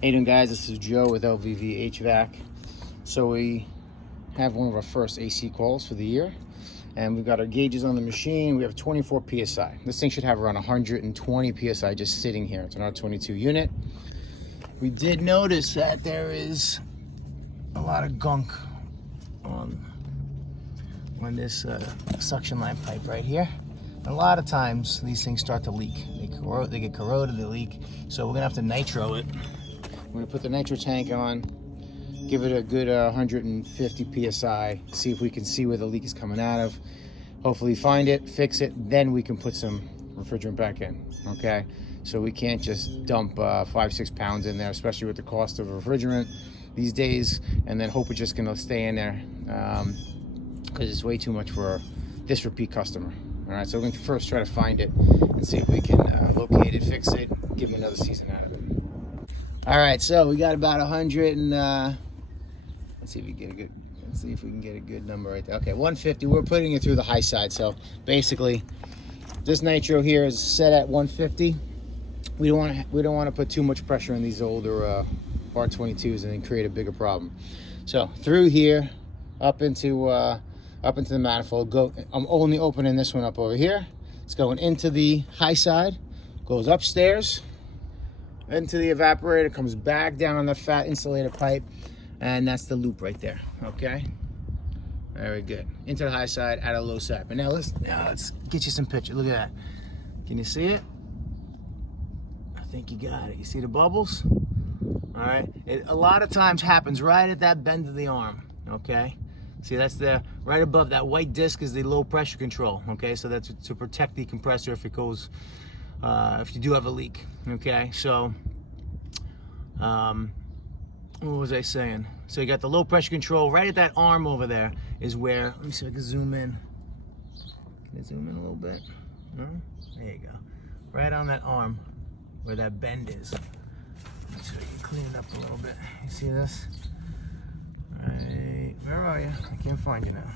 How you doing, guys? This is Joe with LVV HVAC. So we have one of our first AC calls for the year, and we've got our gauges on the machine. We have 24 PSI. This thing should have around 120 PSI just sitting here. It's an R22 unit. We did notice that there is a lot of gunk on this suction line pipe right here. And a lot of times these things start to leak. They get corroded, they leak. So we're gonna have to nitro it. We're gonna put the nitro tank on, give it a good 150 PSI, see if we can see where the leak is coming out of. Hopefully find it, fix it, then we can put some refrigerant back in, okay? So we can't just dump 5-6 pounds in there, especially with the cost of refrigerant these days, and then hope it's just gonna stay in there, because it's way too much for this repeat customer. All right, so we're gonna first try to find it and see if we can locate it, fix it, give them another season out of it. All right, so we got about 100 and let's see if we can get a good number right there. Okay, 150. We're putting it through the high side. So basically, this nitro here is set at 150. We don't want to put too much pressure on these older R22s and then create a bigger problem. So through here, up into the manifold. I'm only opening this one up over here. It's going into the high side, goes upstairs into the evaporator, comes back down on the fat insulated pipe, and that's the loop right there. Okay, very good. Into the high side, out of low side. But now let's get you some pictures. Look at that. Can you see it? I think you got it. You see the bubbles? All right. It a lot of times happens right at that bend of the arm. Okay. See, that's the right above that white disc is the low pressure control. Okay, so that's to protect the compressor if it goes. If you do have a leak, okay? So, what was I saying? So you got the low pressure control right at that arm over there is where, let me see if I can zoom in. Can I zoom in a little bit? No? There you go. Right on that arm where that bend is. Let's see if I can clean it up a little bit. You see this? Right, where are you? I can't find you now.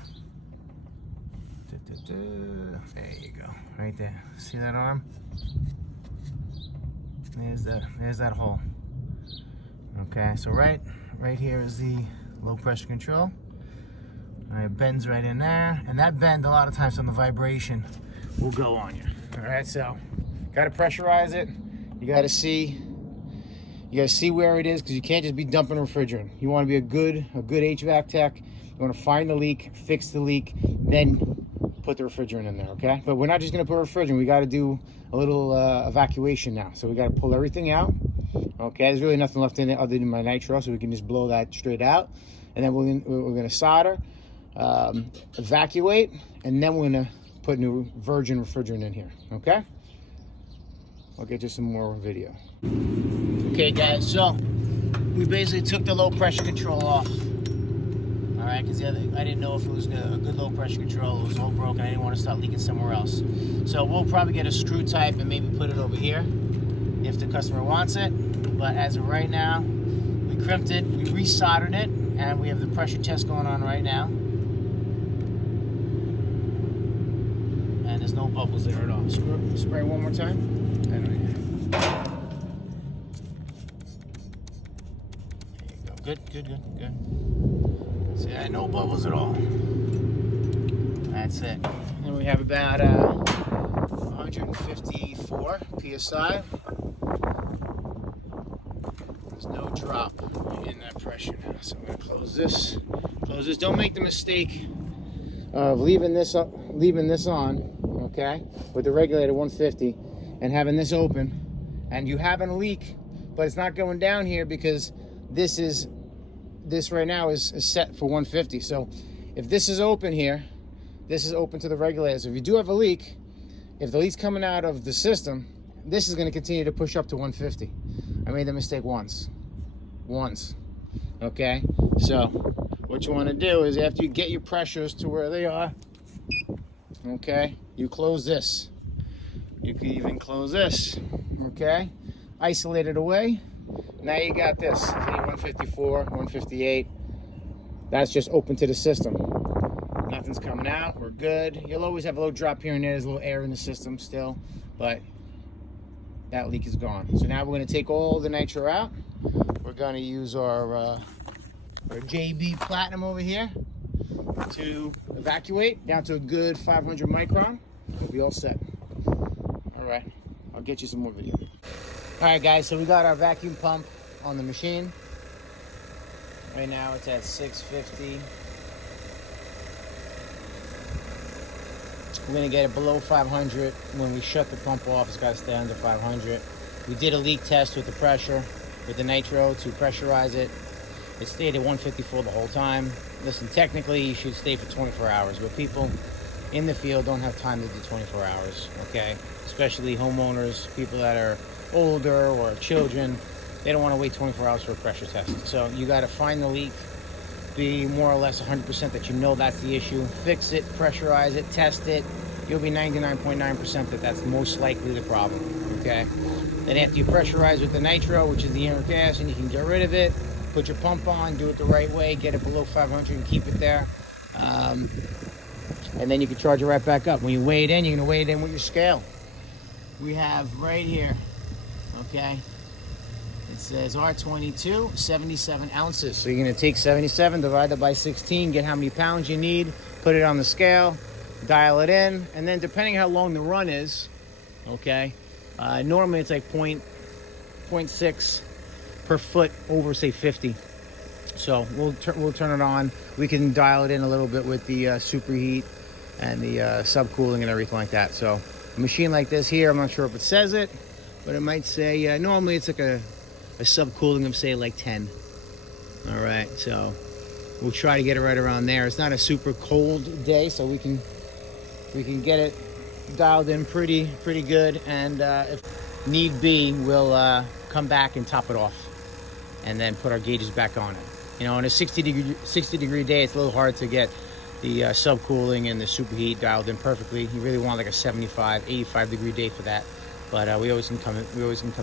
There you go, right there. See that arm? There's that hole. Okay, so right here is the low pressure control. All right, it bends right in there, and that bend a lot of times on the vibration will go on you. All right, so got to pressurize it. You got to see where it is, because you can't just be dumping refrigerant. You want to be a good HVAC tech. You want to find the leak, fix the leak, then put the refrigerant in there, okay? But we're not just gonna put refrigerant, we gotta do a little evacuation now. So we gotta pull everything out, okay? There's really nothing left in there other than my nitro, so we can just blow that straight out. And then we're gonna solder, evacuate, and then we're gonna put new virgin refrigerant in here, okay? I'll get you some more video. Okay, guys, so we basically took the low pressure control off. All right, because I didn't know if it was a good low pressure control. It was all broken. I didn't want to start leaking somewhere else. So we'll probably get a screw type and maybe put it over here if the customer wants it. But as of right now, we crimped it, we resoldered it, and we have the pressure test going on right now. And there's no bubbles there at all. Spray one more time. There you go. Good. See, no bubbles at all. That's it. And we have about 154 PSI. There's no drop in that pressure now. So I'm gonna close this. Don't make the mistake of leaving this on, okay, with the regulator 150 and having this open, and you having a leak, but it's not going down here because this right now is set for 150. So if this is open here, this is open to the regulator. So if you do have a leak, if the leak's coming out of the system, this is going to continue to push up to 150. I made the mistake once. Okay, so what you want to do is after you get your pressures to where they are, okay, you close this. You can even close this, okay, isolate it away. Now you got this, see, 154, 158. That's just open to the system. Nothing's coming out, we're good. You'll always have a little drop here and there, there's a little air in the system still, but that leak is gone. So now we're gonna take all the nitro out. we're going to use our JB Platinum over here to evacuate down to a good 500 micron. We'll be all set. All right, I'll get you some more video. All right, guys, so we got our vacuum pump on the machine. Right now it's at 650. We're gonna get it below 500. When we shut the pump off, it's gotta stay under 500. We did a leak test with the pressure, with the nitro to pressurize it. It stayed at 154 the whole time. Listen, technically you should stay for 24 hours, but people in the field don't have time to do 24 hours, okay? Especially homeowners, people that are older or children, they don't wanna wait 24 hours for a pressure test. So you gotta find the leak, be more or less 100% that you know that's the issue, fix it, pressurize it, test it. You'll be 99.9% that that's most likely the problem, okay? Then after you pressurize with the nitro, which is the inert gas, and you can get rid of it, put your pump on, do it the right way, get it below 500 and keep it there. And then you can charge it right back up. When you weigh it in, you're gonna weigh it in with your scale. We have right here, okay? It says R22, 77 ounces. So you're gonna take 77, divide that by 16, get how many pounds you need, put it on the scale, dial it in, and then depending how long the run is, okay, normally it's like 0.6 per foot over, say, 50. So we'll turn it on. We can dial it in a little bit with the superheat and the subcooling and everything like that. So a machine like this here, I'm not sure if it says it, but it might say, normally it's like a subcooling of, say, like 10. All right, so we'll try to get it right around there. It's not a super cold day, so we can get it dialed in pretty good, and if need be, we'll come back and top it off and then put our gauges back on it. You know, on a 60 degree day, it's a little hard to get the subcooling and the superheat dialed in perfectly. You really want like a 75, 85 degree day for that. But we always can come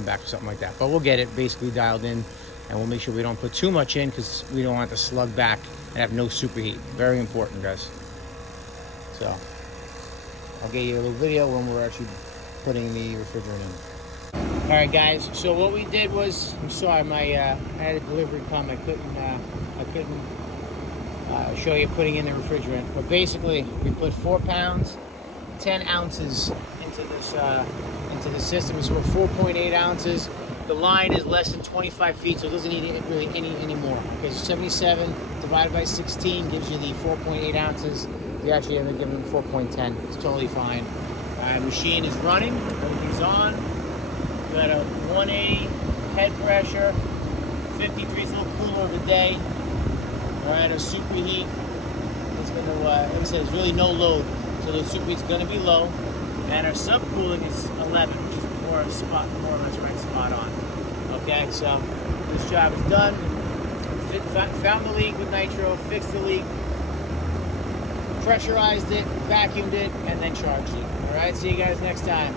back for something like that. But we'll get it basically dialed in, and we'll make sure we don't put too much in because we don't want it to slug back and have no superheat. Very important, guys. So I'll get you a little video when we're actually putting the refrigerant in. All right, guys. So what we did was, I'm sorry, I had a delivery come. I couldn't show you putting in the refrigerant. But basically, we put 4 pounds, 10 ounces into the system. It's about 4.8 ounces. The line is less than 25 feet, so it doesn't need really any more. Because 77 divided by 16 gives you the 4.8 ounces. You actually end up giving them 4.10. It's totally fine. Machine is running. Everything's on. We got a 180 head pressure. 53 is a little cooler of the day. All right, our superheat is going to, like I said, there's really no load, so the superheat's going to be low. And our subcooling is 11, which is more or less right spot on. Okay, so this job is done. Found the leak with nitro, fixed the leak, pressurized it, vacuumed it, and then charged it. All right, see you guys next time.